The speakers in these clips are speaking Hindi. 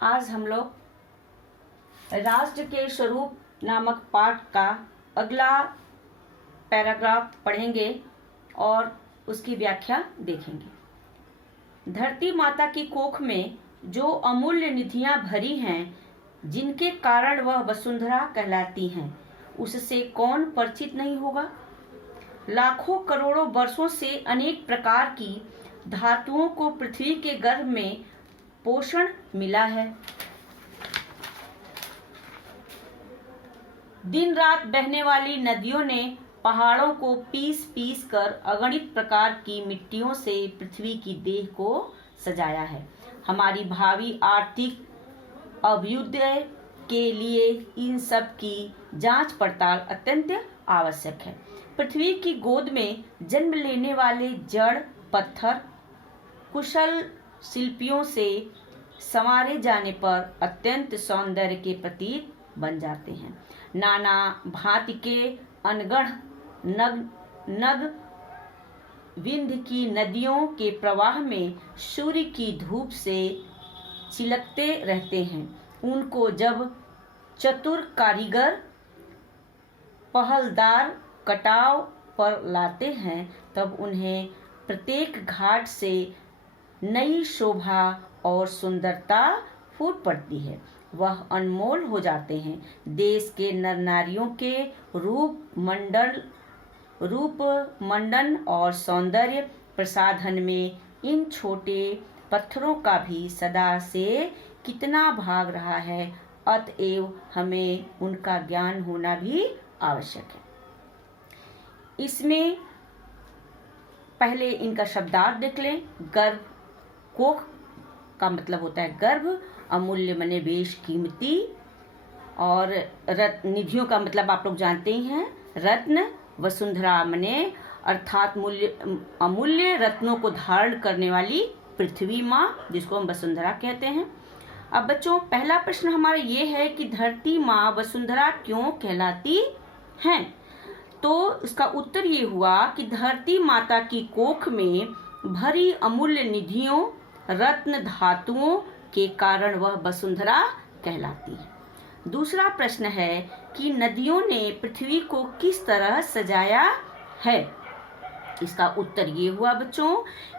आज हम लोग राष्ट्र के स्वरूप नामक पाठ का अगला पैराग्राफ पढ़ेंगे और उसकी व्याख्या देखेंगे। धरती माता की कोख में जो अमूल्य निधियां भरी हैं, जिनके कारण वह वसुंधरा कहलाती हैं, उससे कौन परिचित नहीं होगा। लाखों करोड़ों वर्षों से अनेक प्रकार की धातुओं को पृथ्वी के गर्भ में पोषण मिला है। दिन रात बहने वाली नदियों ने पहाड़ों को पीस पीस कर अगणित प्रकार की मिट्टियों से पृथ्वी की देह को सजाया है। हमारी भावी आर्थिक अभ्युदय के लिए इन सब की जांच पड़ताल अत्यंत आवश्यक है। पृथ्वी की गोद में जन्म लेने वाले जड़ पत्थर कुशल शिल्पियों से संवारे जाने पर अत्यंत सौंदर्य के प्रतीक बन जाते हैं। नाना भांति के अनगढ़ नग विंध्य की नदियों के प्रवाह में सूर्य की धूप से चिलकते रहते हैं। उनको जब चतुर कारीगर पहलदार कटाव पर लाते हैं, तब उन्हें प्रत्येक घाट से नई शोभा और सुंदरता फूट पड़ती है। वह अनमोल हो जाते हैं। देश के नर नारियों के रूप मंडन और सौंदर्य प्रसाधन में इन छोटे पत्थरों का भी सदा से कितना भाग रहा है। अतएव हमें उनका ज्ञान होना भी आवश्यक है। इसमें पहले इनका शब्दार्थ देख लें। गर्भ, कोख का मतलब होता है गर्भ, अमूल्य मने बेश कीमती, और रत्न निधियों का मतलब आप लोग जानते ही हैं, रत्न। वसुंधरा मने अर्थात अमूल्य रत्नों को धारण करने वाली पृथ्वी माँ, जिसको हम वसुंधरा कहते हैं। अब बच्चों, पहला प्रश्न हमारा ये है कि धरती माँ वसुंधरा क्यों कहलाती हैं। तो इसका उत्तर ये हुआ कि धरती माता की कोख में भरी अमूल्य निधियों रत्न धातुओं के कारण वह वसुंधरा कहलाती है। दूसरा प्रश्न है कि नदियों ने पृथ्वी को किस तरह सजाया है। इसका उत्तर ये हुआ बच्चों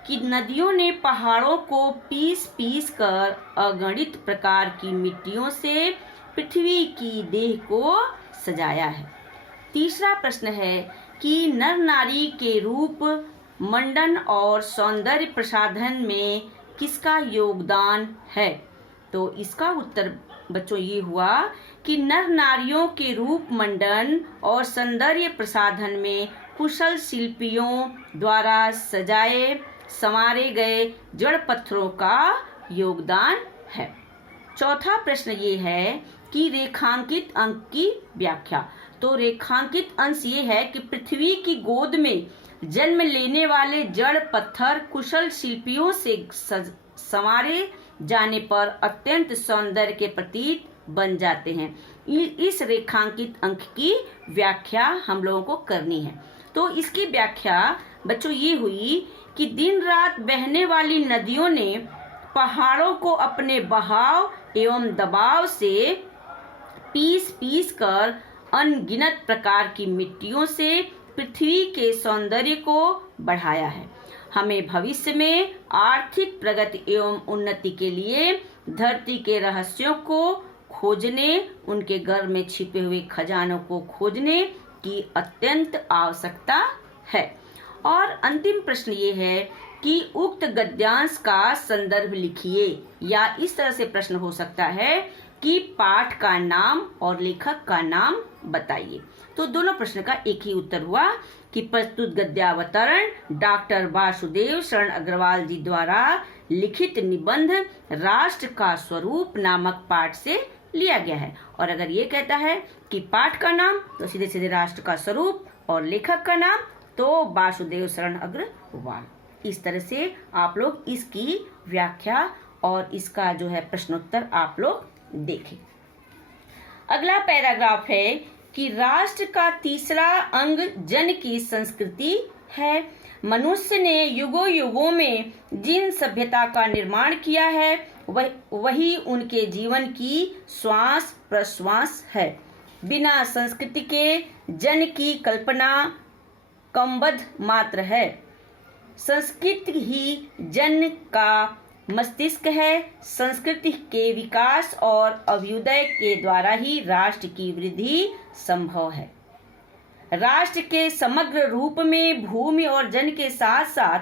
कि नदियों ने पहाड़ों को पीस पीस कर अगणित प्रकार की मिट्टियों से पृथ्वी की देह को सजाया है। तीसरा प्रश्न है कि नर नारी के रूप मंडन और सौंदर्य प्रसाधन में किसका योगदान है। तो इसका उत्तर बच्चों ये हुआ कि नर नारियों के रूप मंडन और सौंदर्य प्रसाधन में कुशल शिल्पियों द्वारा सजाए संवारे गए जड़ पत्थरों का योगदान है। चौथा प्रश्न ये है कि रेखांकित अंक की व्याख्या। तो रेखांकित अंश ये है कि पृथ्वी की गोद में जन्म लेने वाले जड़ पत्थर कुशल शिल्पियों से संवारे जाने पर अत्यंत सौंदर्य के प्रतीक बन जाते हैं। इस रेखांकित अंक की व्याख्या हम लोगों को करनी है। तो इसकी व्याख्या बच्चों ये हुई कि दिन रात बहने वाली नदियों ने पहाड़ों को अपने बहाव एवं दबाव से पीस पीस कर अनगिनत प्रकार की मिट्टियों से पृथ्वी के सौंदर्य को बढ़ाया है। हमें भविष्य में आर्थिक प्रगति एवं उन्नति के लिए धरती के रहस्यों को खोजने, उनके गर्भ में छिपे हुए खजानों को खोजने की अत्यंत आवश्यकता है। और अंतिम प्रश्न ये है कि उक्त गद्यांश का संदर्भ लिखिए, या इस तरह से प्रश्न हो सकता है कि पाठ का नाम और लेखक का नाम बताइए। तो दोनों प्रश्न का एक ही उत्तर हुआ कि प्रस्तुत गद्यावतरण डॉक्टर वासुदेव शरण अग्रवाल जी द्वारा लिखित निबंध राष्ट्र का स्वरूप नामक पाठ से लिया गया है। और अगर ये कहता है कि पाठ का नाम, तो सीधे सीधे राष्ट्र का स्वरूप, और लेखक का नाम तो वासुदेव शरण अग्रवाल। इस तरह से आप लोग इसकी व्याख्या और इसका जो है प्रश्नोत्तर आप लोग देखें। अगला पैराग्राफ है कि राष्ट्र का तीसरा अंग जन की संस्कृति है। मनुष्य ने युगों युगों में जिन सभ्यता का निर्माण किया है, वही उनके जीवन की श्वास प्रश्वास है। बिना संस्कृति के जन की कल्पना क्रमबद्ध मात्र है। संस्कृति ही जन का मस्तिष्क है। संस्कृति के विकास और अभ्युदय के द्वारा ही राष्ट्र की वृद्धि संभव है। राष्ट्र के समग्र रूप में भूमि और जन के साथ साथ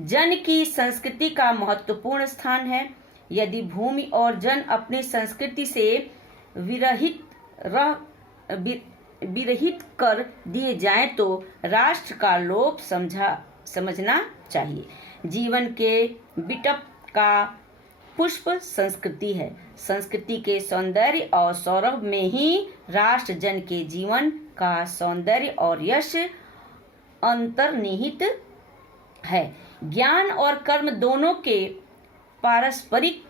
जन की संस्कृति का महत्वपूर्ण स्थान है। यदि भूमि और जन अपनी संस्कृति से विरहित कर दिए जाएं तो राष्ट्र का लोप समझना चाहिए। जीवन के बिटप का पुष्प संस्कृति है। संस्कृति के सौंदर्य और सौरभ में ही राष्ट्र जन के जीवन का सौंदर्य और यश अंतर्निहित है। ज्ञान और कर्म दोनों के पारस्परिक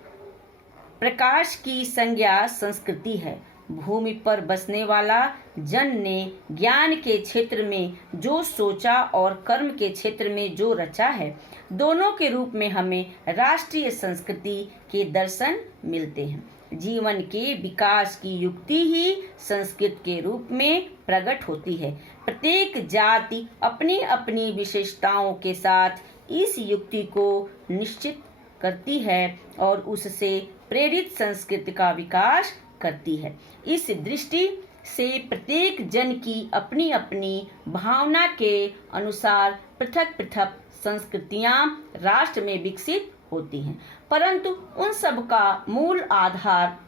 प्रकाश की संज्ञा संस्कृति है। भूमि पर बसने वाला जन ने ज्ञान के क्षेत्र में जो सोचा और कर्म के क्षेत्र में जो रचा है, दोनों के रूप में हमें राष्ट्रीय संस्कृति के दर्शन मिलते हैं। जीवन के विकास की युक्ति ही संस्कृत के रूप में प्रकट होती है। प्रत्येक जाति अपनी अपनी विशेषताओं के साथ इस युक्ति को निश्चित करती है और उससे प्रेरित संस्कृति का विकास करती है। इस दृष्टि से प्रत्येक जन की अपनी अपनी भावना के अनुसार पृथक पृथक संस्कृतियां राष्ट्र में विकसित होती हैं, परंतु उन सब का मूल आधार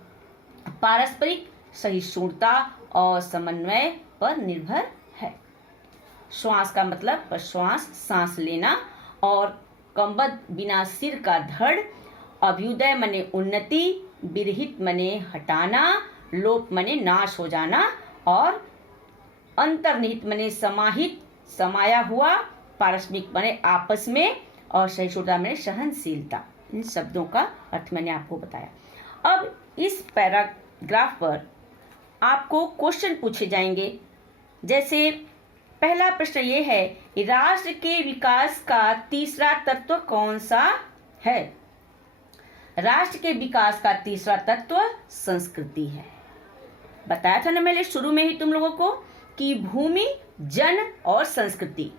पारस्परिक सहिष्णुता और समन्वय पर निर्भर है। श्वास का मतलब प्रश्वास, सांस लेना, और क्रमबद्ध बिना सिर का धड़। अभ्युदय मने उन्नति, विरहित मने हटाना, लोप मने नाश हो जाना, और अंतर्निहित मने समाहित समाया हुआ, पारस्परिक मने आपस में, और सहिष्णुता मने सहनशीलता। इन शब्दों का अर्थ मैंने आपको बताया। अब इस पैराग्राफ पर आपको क्वेश्चन पूछे जाएंगे। जैसे पहला प्रश्न ये है कि राष्ट्र के विकास का तीसरा तत्व कौन सा है? राष्ट्र के विकास का तीसरा तत्व संस्कृति है। बताया था ना मैंने शुरू में ही तुम लोगों को कि भूमि, जन और संस्कृति,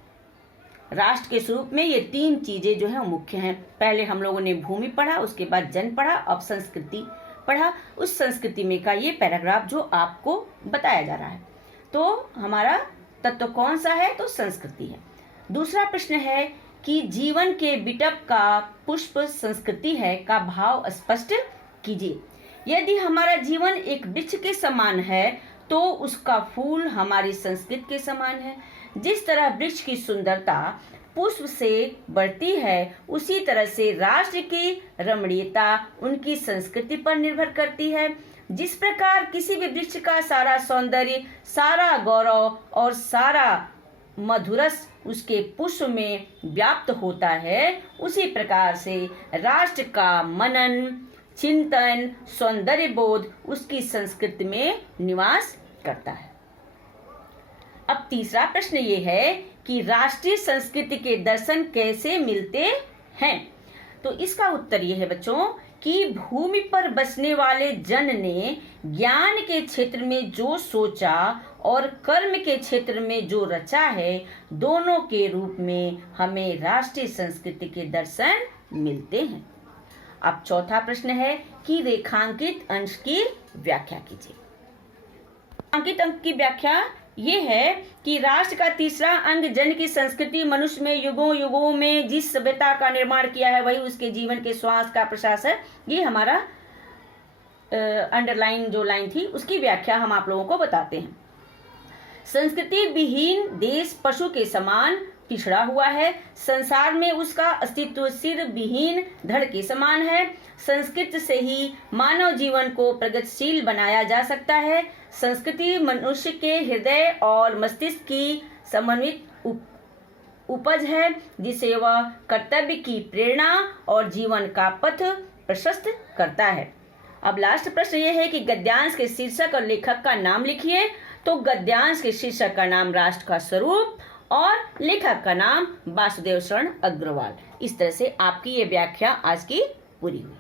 राष्ट्र के स्वरूप में ये तीन चीजें जो है मुख्य हैं। पहले हम लोगों ने भूमि पढ़ा, उसके बाद जन पढ़ा, अब संस्कृति पढ़ा। उस संस्कृति में का ये पैराग्राफ जो आपको बताया जा रहा है। तो हमारा तत्व कौन सा है? तो संस्कृति है। दूसरा प्रश्न है कि जीवन के बिटप का पुष्प संस्कृति है का भाव स्पष्ट कीजिए। यदि हमारा जीवन एक वृक्ष के समान है तो उसका फूल हमारी संस्कृति के समान है। जिस तरह वृक्ष की सुंदरता पुष्प से बढ़ती है, उसी तरह से राष्ट्र की रमणीयता उनकी संस्कृति पर निर्भर करती है। जिस प्रकार किसी भी वृक्ष का सारा सौंदर्य, सारा गौरव और सारा मधुरस उसके पुष्प में व्याप्त होता है, उसी प्रकार से राष्ट्र का मनन, चिंतन, सौंदर्य बोध उसकी संस्कृति में निवास करता है। अब तीसरा प्रश्न ये है कि राष्ट्रीय संस्कृति के दर्शन कैसे मिलते हैं? तो इसका उत्तर ये है बच्चों कि भूमि पर बसने वाले जन ने ज्ञान के क्षेत्र में जो सोचा और कर्म के क्षेत्र में जो रचा है, दोनों के रूप में हमें राष्ट्रीय संस्कृति के दर्शन मिलते हैं। अब चौथा प्रश्न है कि रेखांकित अंश की व्याख्या कीजिए। रेखांकित अंश की व्याख्या ये है कि राष्ट्र का तीसरा अंग जन की संस्कृति मनुष्य में युगों युगों में जिस सभ्यता का निर्माण किया है, वही उसके जीवन के श्वास का प्रश्वास है। ये हमारा अंडरलाइन जो लाइन थी उसकी व्याख्या हम आप लोगों को बताते हैं। संस्कृति विहीन देश पशु के समान पिछड़ा हुआ है। संसार में उसका अस्तित्व सिर विहीन धड़ के समान है। संस्कृति से ही मानव जीवन को प्रगतिशील बनाया जा सकता है। संस्कृति मनुष्य के हृदय और मस्तिष्क की समन्वित उपज है, जिसे वह कर्तव्य की प्रेरणा और जीवन का पथ प्रशस्त करता है। अब लास्ट प्रश्न ये है कि गद्यांश के शीर्षक और लेखक का नाम लिखिए। तो गद्यांश के शीर्षक का नाम राष्ट्र का स्वरूप और लेखक का नाम वासुदेव शरण अग्रवाल। इस तरह से आपकी ये व्याख्या आज की पूरी हुई।